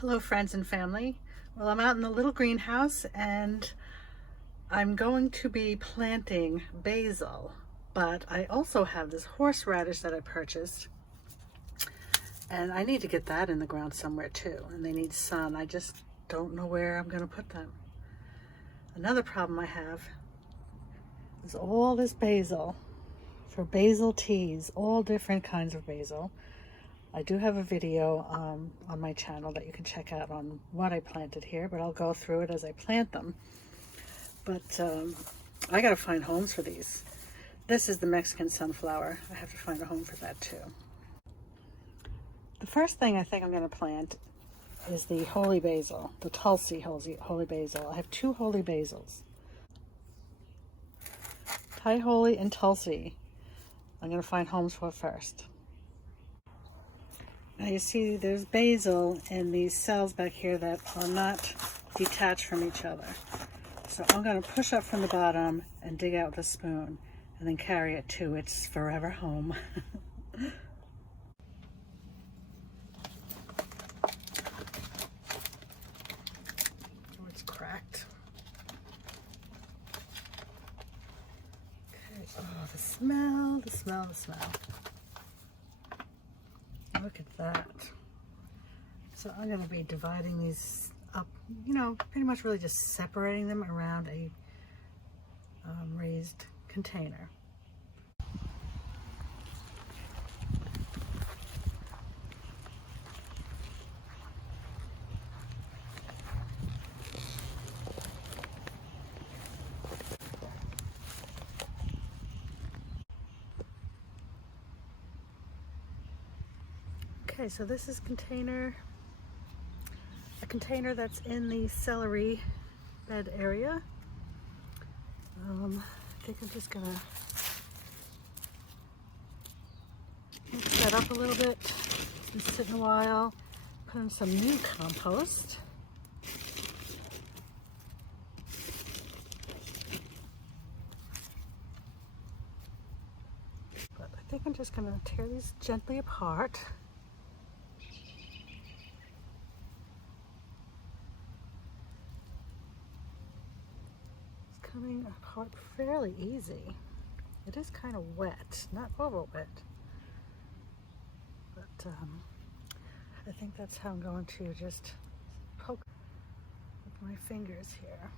Hello friends and family. Well, I'm out in the little greenhouse and I'm going to be planting basil, but I also have this horseradish that I purchased and I need to get that in the ground somewhere too, and they need sun. I just don't know where I'm going to put them. Another problem I have is all this basil for basil teas, all different kinds of basil. I do have a video on my channel that you can check out on what I planted here, but I'll go through it as I plant them. But I gotta find homes for these. This is the Mexican sunflower. I have to find a home for that too. The first thing I think I'm gonna plant is the holy basil, the Tulsi holy basil. I have two holy basils. Thai holy and Tulsi. I'm gonna find homes for first. Now you see there's basil in these cells back here that are not detached from each other. So I'm going to push up from the bottom and dig out with a spoon and then carry it to its forever home. Oh, it's cracked. Okay. Oh, the smell, the smell, the smell. Look at that. So I'm going to be dividing these up, pretty much really just separating them around a raised container. Okay, so this is a container that's in the celery bed area. I think I'm just gonna mix that up a little bit. It's been sitting a while. Put in some new compost. But I think I'm just gonna tear these gently apart. Coming apart fairly easy. It is kind of wet, not over wet, but I think that's how I'm going to just poke with my fingers here.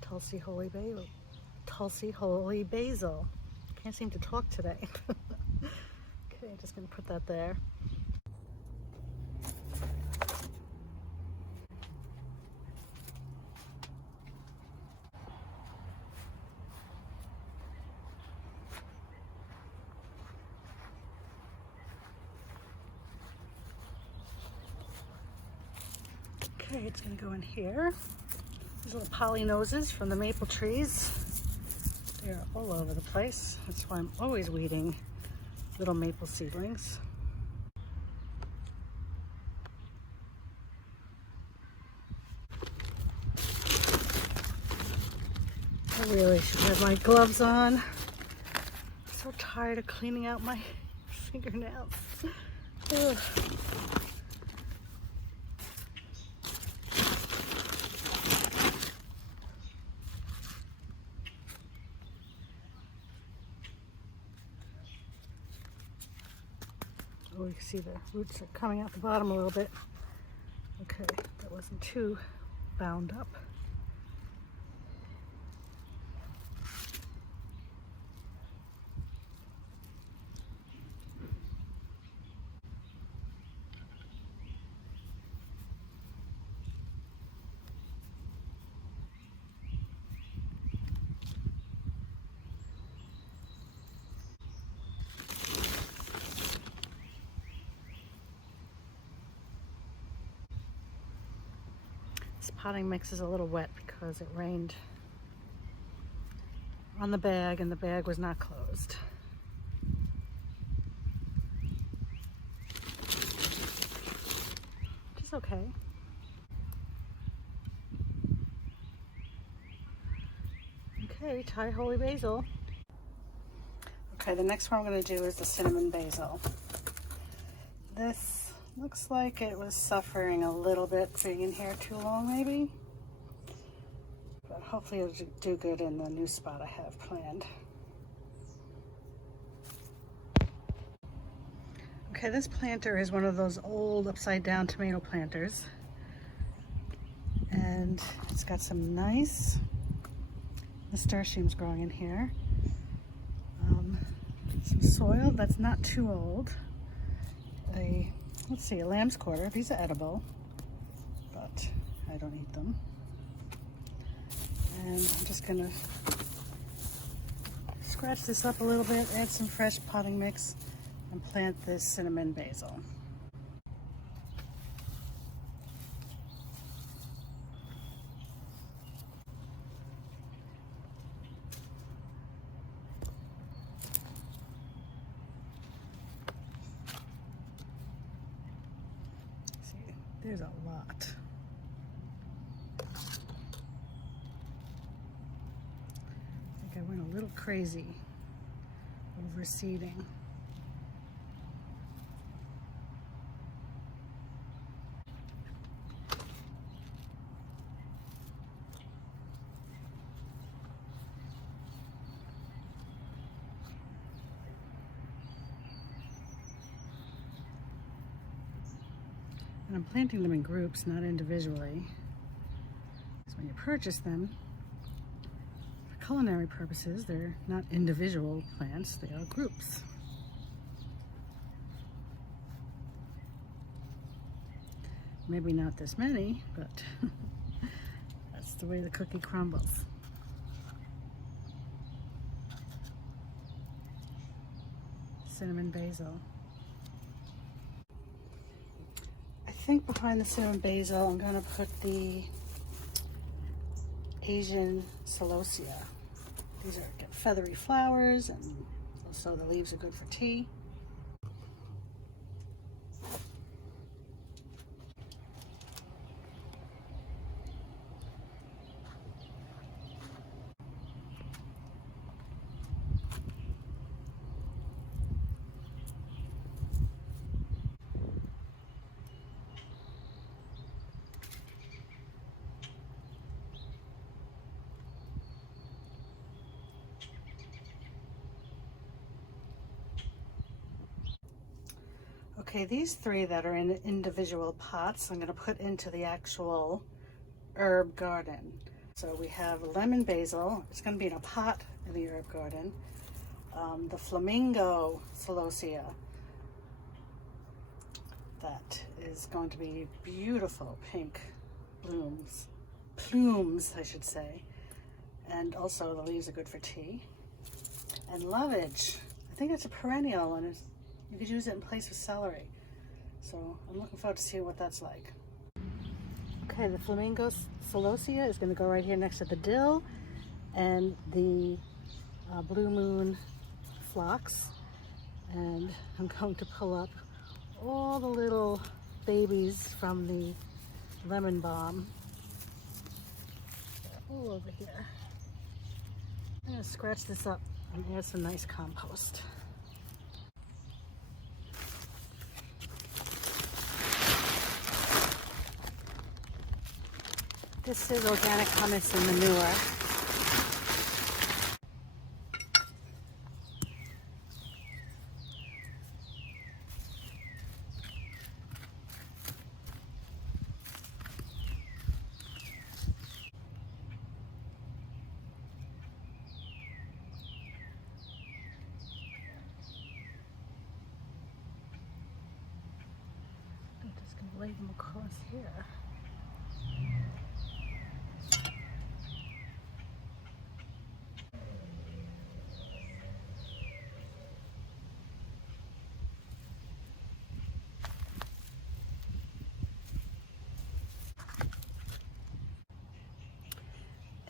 Tulsi holy basil. Tulsi holy basil. Can't seem to talk today. Okay, I'm just going to put that there. Okay, it's going to go in here. These little polynoses from the maple trees. They're all over the place. That's why I'm always weeding little maple seedlings. I really should have my gloves on. I'm so tired of cleaning out my fingernails. Ugh. Oh, you can see the roots are coming out the bottom a little bit. Okay, that wasn't too bound up. This potting mix is a little wet because it rained on the bag, and the bag was not closed. Which is okay. Okay, Thai holy basil. Okay, the next one I'm going to do is the cinnamon basil. This looks like it was suffering a little bit being in here too long, maybe. But hopefully it'll do good in the new spot I have planned. Okay, this planter is one of those old upside down tomato planters. And it's got some nice nasturtiums growing in here. Some soil that's not too old. Let's see, a lamb's quarter. These are edible, but I don't eat them. And I'm just gonna scratch this up a little bit, add some fresh potting mix, and plant this cinnamon basil. See, there's a lot. I think I went a little crazy overseeding. And I'm planting them in groups, not individually. So when you purchase them, for culinary purposes, they're not individual plants, they are groups. Maybe not this many, but that's the way the cookie crumbles. Cinnamon basil. I think behind the cinnamon basil, I'm gonna put the Asian celosia. These are feathery flowers, and also the leaves are good for tea. Okay, these three that are in individual pots, I'm going to put into the actual herb garden. So we have lemon basil. It's going to be in a pot in the herb garden. The flamingo celosia. That is going to be beautiful pink plumes, I should say. And also the leaves are good for tea. And lovage. I think it's a perennial, and you could use it in place of celery. So I'm looking forward to see what that's like. Okay, the flamingo celosia is going to go right here next to the dill and the blue moon phlox. And I'm going to pull up all the little babies from the lemon balm. They're all over here. I'm going to scratch this up and add some nice compost. This is organic hummus and manure. I'm just going to lay them across here.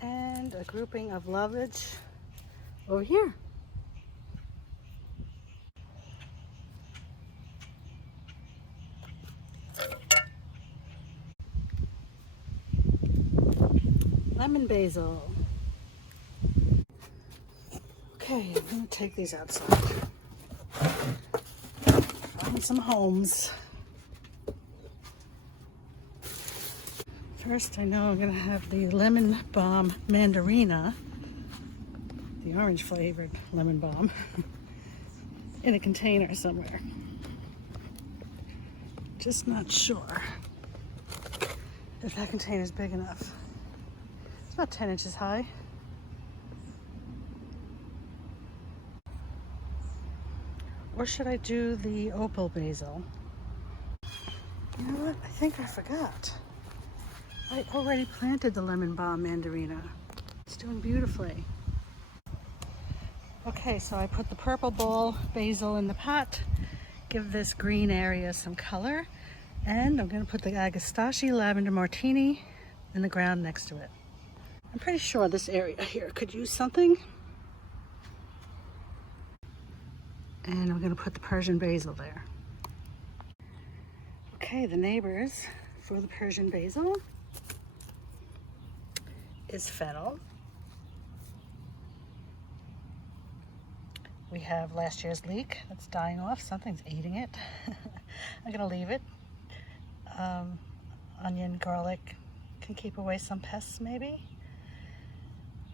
And a grouping of lovage over here. Lemon basil. Okay, I'm gonna take these outside. Find some homes. First, I know I'm gonna have the lemon balm mandarina, the orange flavored lemon balm, in a container somewhere. Just not sure if that container is big enough. It's about 10 inches high. Or should I do the opal basil? You know what? I think I forgot. I already planted the lemon balm mandarina. It's doing beautifully. Okay, so I put the purple ball basil in the pot, give this green area some color, and I'm going to put the agastache lavender martini in the ground next to it. I'm pretty sure this area here could use something. And I'm going to put the Persian basil there. Okay, the neighbors for the Persian basil is fennel. We have last year's leek that's dying off. Something's eating it. I'm going to leave it. Onion, garlic can keep away some pests maybe.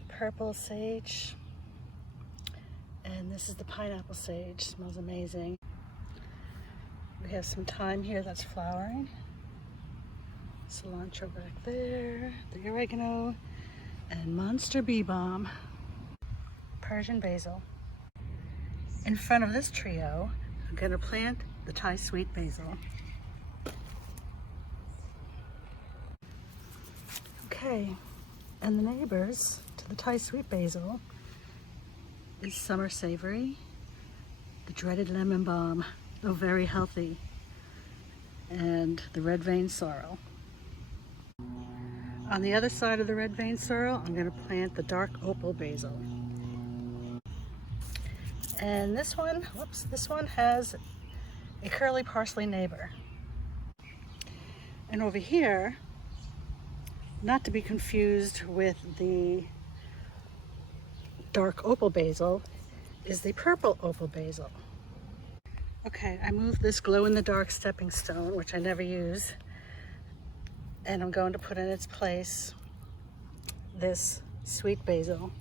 Purple sage. And this is the pineapple sage. Smells amazing. We have some thyme here that's flowering. Cilantro back there. The oregano. And monster bee balm. Persian basil. In front of this trio, I'm going to plant the Thai sweet basil. Okay, and the neighbors to the Thai sweet basil is summer savory, the dreaded lemon balm, though very healthy, and the red vein sorrel. On the other side of the red vein sorrel, I'm going to plant the dark opal basil. And this one, whoops, this one has a curly parsley neighbor. And over here, not to be confused with the dark opal basil, is the purple opal basil. Okay, I moved this glow-in-the-dark stepping stone, which I never use, and I'm going to put in its place this sweet basil.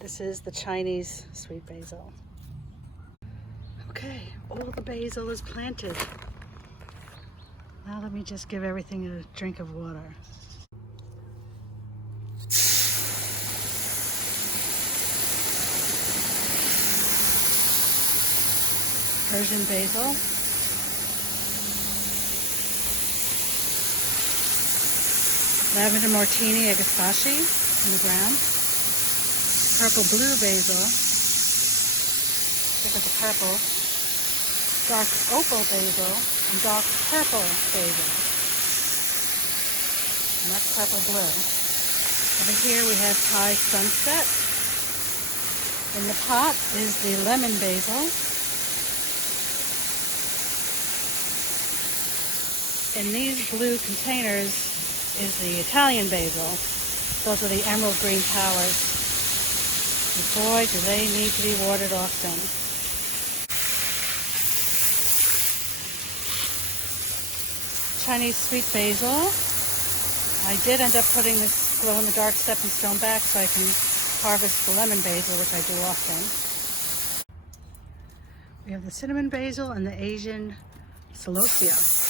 This is the Chinese sweet basil. Okay, all the basil is planted. Now let me just give everything a drink of water. Persian basil. Lavender martini agastache in the ground. Purple blue basil. Look at the purple. Dark opal basil and dark purple basil. And that's purple blue. Over here we have Thai sunset. In the pot is the lemon basil. In these blue containers is the Italian basil. Those are the emerald green towers. And boy, do they need to be watered often. Chinese sweet basil. I did end up putting this glow-in-the-dark stepping stone back so I can harvest the lemon basil, which I do often. We have the cinnamon basil and the Asian celosia.